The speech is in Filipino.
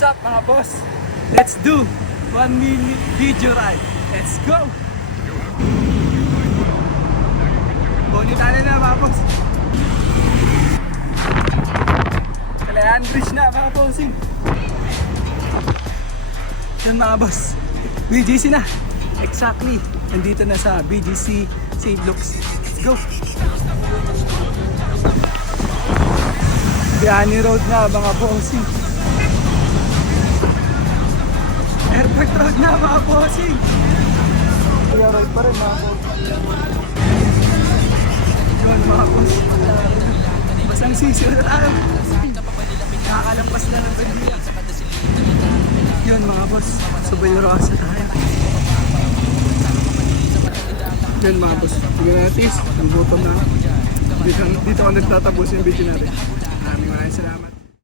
What's up mga boss? Let's do 1 minute video ride. Let's go! Bonitana na mga boss. Kalayan bridge na mga bossing. Yan mga boss. BGC na. Exactly. Nandito na sa BGC St. Luke's. Let's go! Biani Road na mga bossing. Airport Road na mga bossing. Kaya right pa rin mga bossing. Yun mga boss. Basang sisiyo na tayo. Nakakalampas na ng bandila. Yun mga boss. Subay rosa tayo. Yun mga boss. Sige natin. Ang gutom na. Dito ako nagtatapos yung video natin. Maraming salamat.